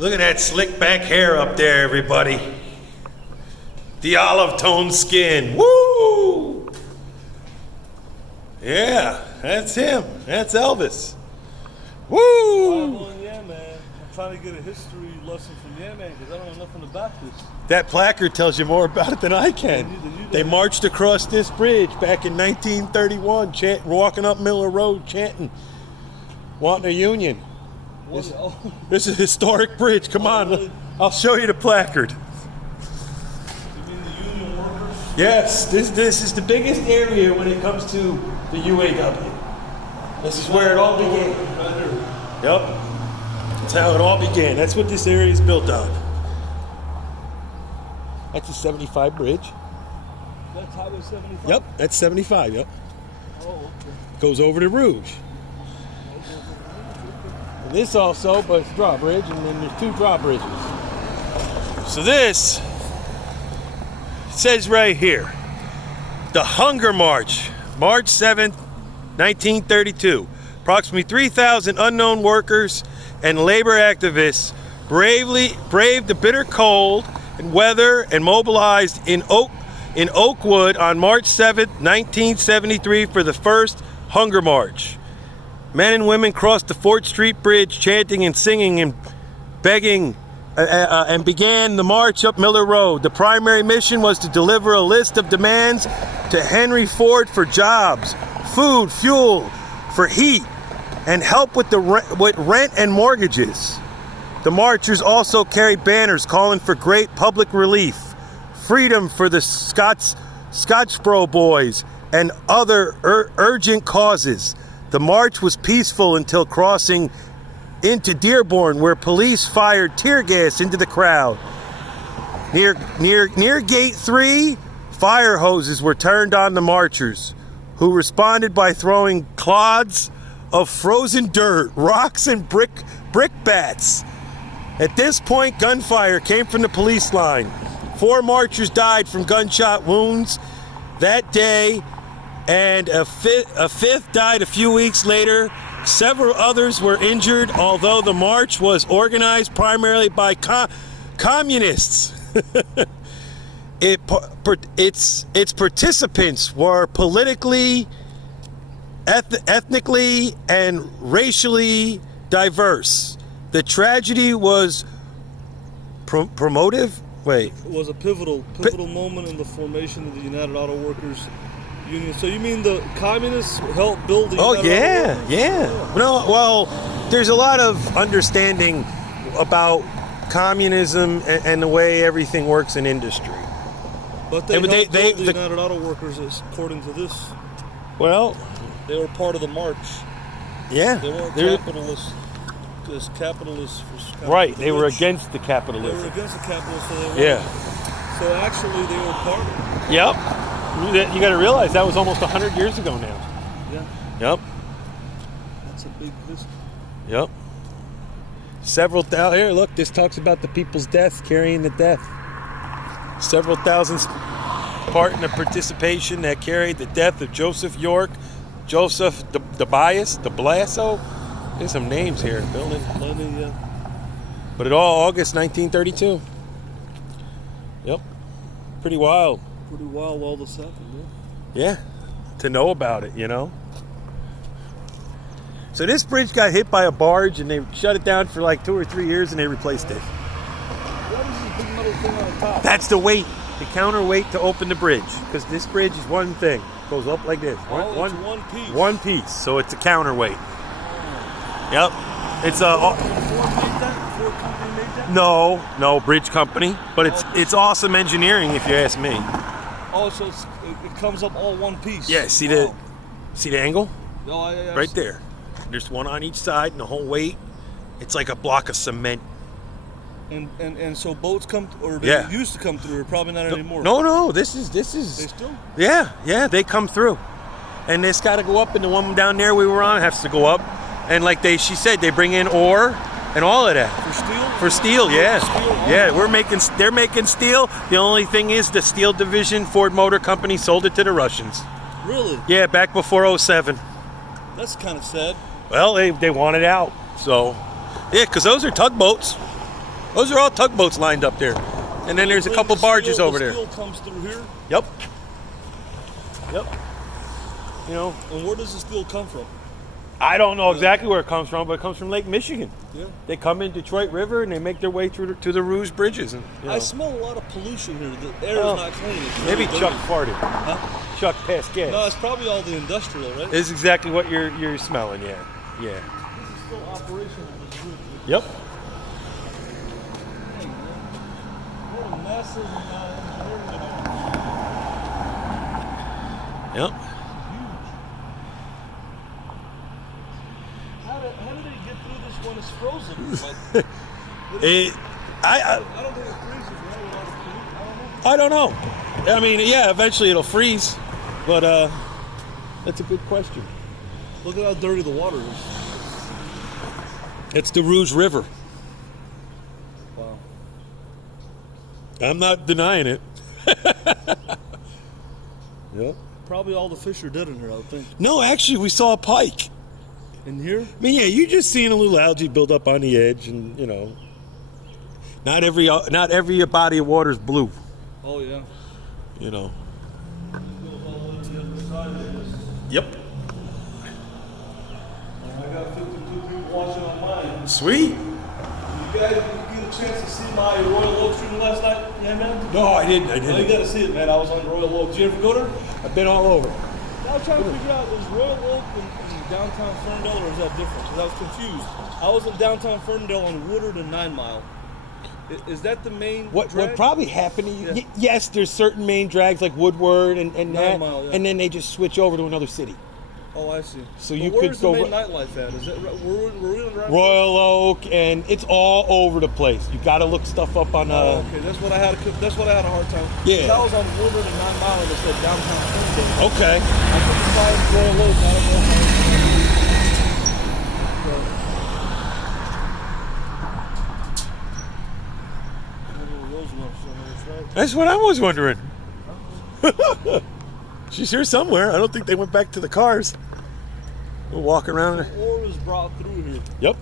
Look at that slick back hair up there, everybody. The olive tone skin. Woo! Yeah, that's him. That's Elvis. Woo! Yeah, man. I'm trying to get a history lesson from Yeah, man, because I don't know nothing about this. That placard tells you more about it than I can. They marched across this bridge back in 1931, walking up Miller Road, chanting, wanting a union. This is a historic bridge. Come on, really? I'll show you the placard. You mean the union workers? Yes, this is the biggest area when it comes to the UAW. This is where it all began. Yep, that's how it all began. That's what this area is built on. That's a 75 bridge. That's Highway 75? Yep, that's 75, yep. Oh, okay. Goes over to Rouge. And this also, but it's a drawbridge, and then there's two drawbridges. So this says right here, the Hunger March, March 7th, 1932. Approximately 3,000 unknown workers and labor activists braved the bitter cold and weather and mobilized in Oakwood on March 7th, 1973 for the first Hunger March. Men and women crossed the 4th Street Bridge chanting and singing and begging and began the march up Miller Road. The primary mission was to deliver a list of demands to Henry Ford for jobs, food, fuel, for heat, and help with rent and mortgages. The marchers also carried banners calling for great public relief, freedom for the Scotchboro boys, and other urgent causes. The march was peaceful until crossing into Dearborn, where police fired tear gas into the crowd. Near Gate 3, fire hoses were turned on the marchers, who responded by throwing clods of frozen dirt, rocks, and brick bats. At this point, gunfire came from the police line. 4 marchers died from gunshot wounds that day, and a fifth died a few weeks later. Several others were injured, although the march was organized primarily by communists. Its participants were politically, ethnically, and racially diverse. The tragedy was promotive. Wait. It was a pivotal moment in the formation of the United Auto Workers Union. So you mean the communists helped build the United Auto Workers? Yeah. No, well, there's a lot of understanding about communism and the way everything works in industry. But they helped build the United Auto Workers, according to this. Well, they were part of the march. Yeah. They weren't capitalists. Capitalists right, they were against the capitalism. They were against the capitalists, so they were. So actually, they were part of it. Yep. You got to realize that was almost 100 years ago now. Yeah. Yep. That's a big history. Yep. Several thousand. Here, look. This talks about the people's death, carrying the death. Several thousand part in the participation that carried the death of Joseph York, Joseph de Blaso. There's some names here, building. But it all August 1932. Yep. Pretty wild. Pretty wild all this happened, yeah. To know about it, you know. So this bridge got hit by a barge and they shut it down for like 2 or 3 years and they replaced it. What is this big metal thing on the top? That's the weight, the counterweight to open the bridge. Because this bridge is one thing. It goes up like this. It's one piece. One piece. So it's a counterweight. Yep. It's a. Ford made that? Ford company made that? No, bridge company. But it's awesome engineering, if you ask me. Oh, so it comes up all one piece. Yeah. See the angle? Oh, yeah. Right there. There's one on each side, and the whole weight. It's like a block of cement. And so boats come, or they used to come through, or probably not anymore. No. This is. They still? Yeah. They come through, and it's got to go up, and the one down there we were on has to go up. And like she said, they bring in ore and all of that. For steel? For steel, yeah. They're making steel. The only thing is the steel division, Ford Motor Company, sold it to the Russians. Really? Yeah, back before 07. That's kind of sad. Well, they want it out. So, yeah, because those are tugboats. Those are all tugboats lined up there. And then there's a couple barges over there. The steel comes through here. Yep. Yep. You know. And where does the steel come from? I don't know exactly where it comes from, but it comes from Lake Michigan. Yeah. They come in Detroit River and they make their way through to the Rouge bridges. And, you know. I smell a lot of pollution here. The air is not clean. It's Maybe really Chuck dirty. farted. Huh? Chuck passed gas. No, it's probably all the industrial, right? This is exactly what you're smelling, yeah. Yeah. This is still operational. This bridge. Yep. What a massive engineering. Yep. Huge. How did they get through this when it's frozen? Like, I don't think it freezes, right? With all the pollute. I don't know. I don't know. I mean, yeah, eventually it'll freeze, but that's a good question. Look at how dirty the water is. It's the Rouge River. Wow. I'm not denying it. Yep. Probably all the fish are dead in here, I would think. No, actually, we saw a pike. In here? I mean, yeah, you're just seeing a little algae build up on the edge, and you know, not every body of water is blue. Oh yeah. You know. Yep. Yep. I got 52 people watching on mine. Sweet. You guys get a chance to see my Royal Oak stream last night? Yeah, man? No, I didn't. No, you gotta see it, man. I was on Royal Oak. Did you ever go there? I've been all over. I was trying to figure out, is Royal Oak in downtown Ferndale, or is that different? Because I was confused. I was in downtown Ferndale on Woodard and 9 Mile. Is that the main What drag? probably happened to you? Yeah. Yes, there's certain main drags like Woodward and 9 that, Mile, yeah. and then they just switch over to another city. Oh, I see. So but you where's could go the main nightlife at? Is that were we on the right? Royal Oak, and it's all over the place. You got to look stuff up on. Oh, okay, that's what I had. That's what I had a hard time. Yeah. 'Cause I was on Woodard and 9 Mile, and it said downtown Ferndale. Okay. I couldn't find Royal Oak. I don't know. That's what I was wondering. She's here somewhere. I don't think they went back to the cars. We'll walk around. Ore is brought through here. Yep.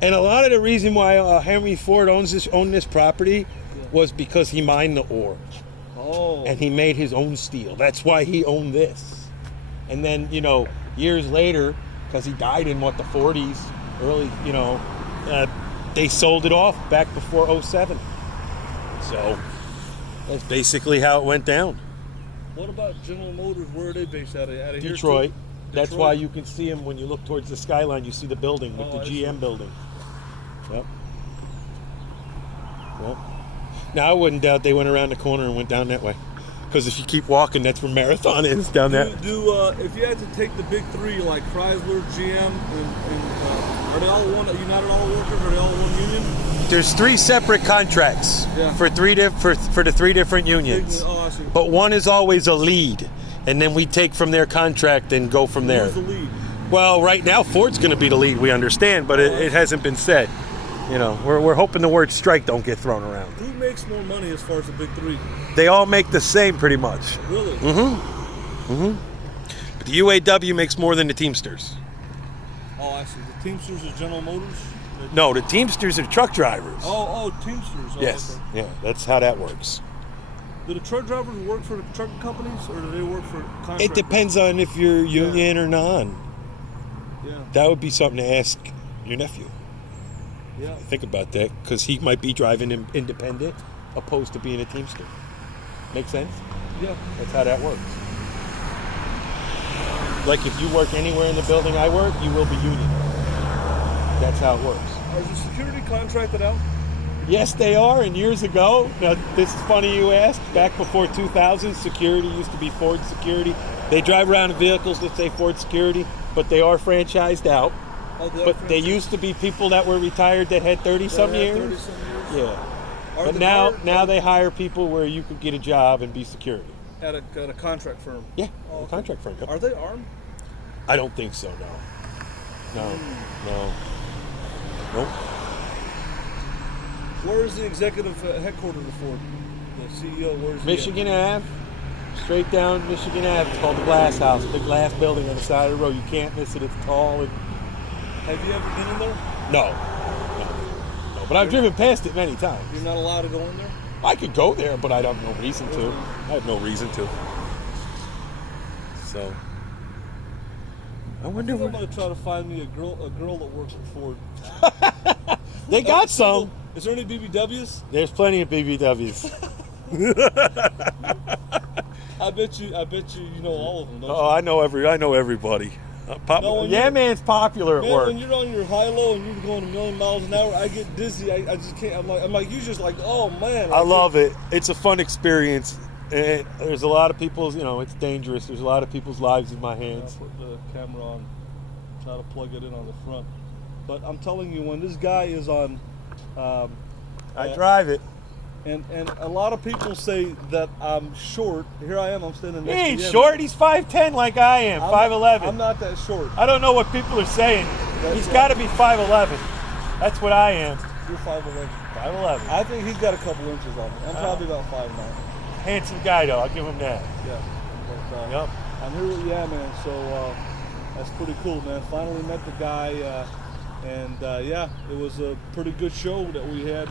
And a lot of the reason why Henry Ford owned this property was because he mined the ore. Oh. And he made his own steel. That's why he owned this. And then, you know, years later, because he died in the 40s, early, you know, they sold it off back before 07. So that's basically how it went down. What about General Motors? Where are they based out of? Out of here Detroit. too? That's Detroit? why you can see them when you look towards the skyline. You see the building with the I GM see. building. Yep. Yep. Now I wouldn't doubt they went around the corner and went down that way. Because if you keep walking, that's where Marathon is down there. If you had to take the big three like Chrysler, GM, and are they all one United Auto Workers? Are they all one union? There's 3 separate contracts for the 3 different unions. Oh, I see. But one is always a lead, and then we take from their contract and go from there. Who's the lead? Well, right now Ford's going to be the lead. We understand, but it hasn't been said. You know, we're hoping the word strike don't get thrown around. Who makes more money as far as the big three? They all make the same, pretty much. Really? But the UAW makes more than the Teamsters. Oh, I see. The Teamsters is General Motors? No, the Teamsters are truck drivers. Oh, Teamsters. Oh, Yes, okay. yeah, that's how that works. Do the truck drivers work for the trucking companies, or do they work for contractors? It depends on if you're union or non. Yeah. That would be something to ask your nephew. Yeah. Think about that, because he might be driving independent opposed to being a Teamster. Make sense? Yeah. That's how that works. Like if you work anywhere in the building I work, you will be union. That's how it works. Is the security contracted out? Yes, they are, and years ago, now this is funny you ask, back before 2000, security used to be Ford Security. They drive around in vehicles that say Ford Security, but they are franchised out. Oh, But they used to be people that were retired that had 30-some years. 30-some years? Yeah. Are But they now hired they hire people where you could get a job and be security. at a contract firm? Yeah, Oh, a okay. contract firm. Yep. Are they armed? I don't think so, no. No. Nope. Where is the executive headquarters of Ford? The CEO, where is he at? Michigan Ave, straight down Michigan Ave. It's called the Glass House, big glass building on the side of the road. You can't miss it. It's tall and Have you ever been in there? no. But I've driven past it many times. You're not allowed to go in there? I could go there, but I'd have no reason to. I have no reason to. So, I wonder I'm where... gonna try to find me a girl that works at Ford. They got some. Is there any BBWs? There's plenty of BBWs. I bet you know all of them. Don't Oh, I know everybody. Man's popular at Man, work. when you're on your high-low and you're going a million miles an hour, I get dizzy. I just can't. I'm like, you just like, oh man. I love it. It's a fun experience. And there's a lot of people's, it's dangerous. There's a lot of people's lives in my hands. I'll put the camera on, try to plug it in on the front. But I'm telling you, when this guy is on, I drive it. and a lot of people say that I'm short. Here I am. I'm standing He next ain't to him. short. He's 5'10" like I am. 5'11". I'm not that short. I don't know what people are saying. He's right. got to be 5'11". That's what I am. You're 5'11". 5'11". I think he's got a couple inches on me. I'm probably about 5'9". Handsome guy, though. I'll give him that. Yeah. But, Yep. I'm here with man. So that's pretty cool, man. Finally met the guy, and yeah, it was a pretty good show that we had.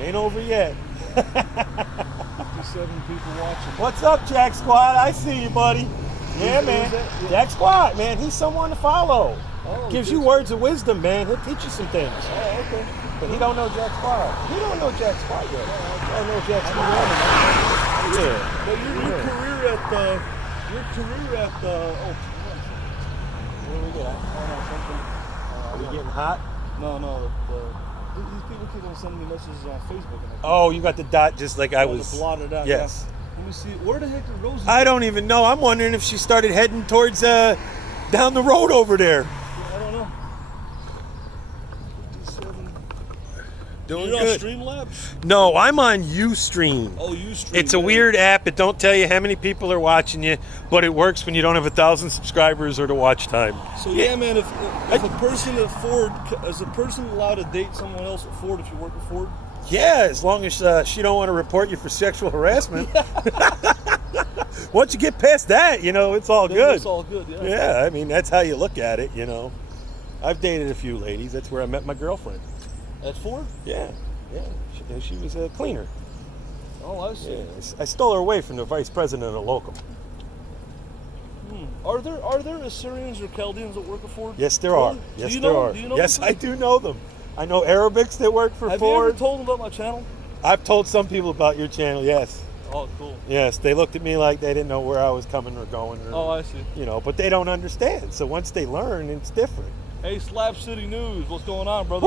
Ain't over yet. 57 people watching. What's up, Jack Squad? I see you, buddy. Yeah, Who's man. that? Yeah. Jack Squad, man. He's someone to follow. Oh, Gives good. you words of wisdom, man. He'll teach you some things. Oh, okay. But he don't know Jack Squad. He don't know Jack Squad yet. I don't know Jack Squad. Yeah. But your career at oh, What do we got? Are we getting hot? no, these people keep on sending me messages on Facebook. And Oh, you got the dot just like I was. blotted out. Yes. Yeah. Let me see. Where the heck did Rosie? I don't even know. I'm wondering if she started heading towards down the road over there. I don't know. 57. Doing You're good. on Streamlabs? No, I'm on Ustream. Oh, Ustream. It's a weird app. It don't tell you how many people are watching you, but it works when you don't have 1,000 subscribers or the watch time. So yeah, man. If a person at Ford, is a person allowed to date someone else at Ford if you work at Ford? Yeah, as long as she don't want to report you for sexual harassment. Once you get past that, it's all Then good. It's all good. Yeah. Yeah, I mean that's how you look at it. I've dated a few ladies. That's where I met my girlfriend. At Ford? Yeah. She was a cleaner. Oh, I see. Yeah, I stole her away from the vice president of the local. Are there Assyrians or Chaldeans that work at Ford? Yes, there are. Yes, Do you there know are. them? Do you know Yes, them? I do know them. I know Arabics that work for Have you Ford. ever told them about my channel? I've told some people about your channel. Yes. Oh, cool. Yes, they looked at me like they didn't know where I was coming or going. Or, Oh, I see. but they don't understand. So once they learn, it's different. Hey, Slab City News, what's going on, brother?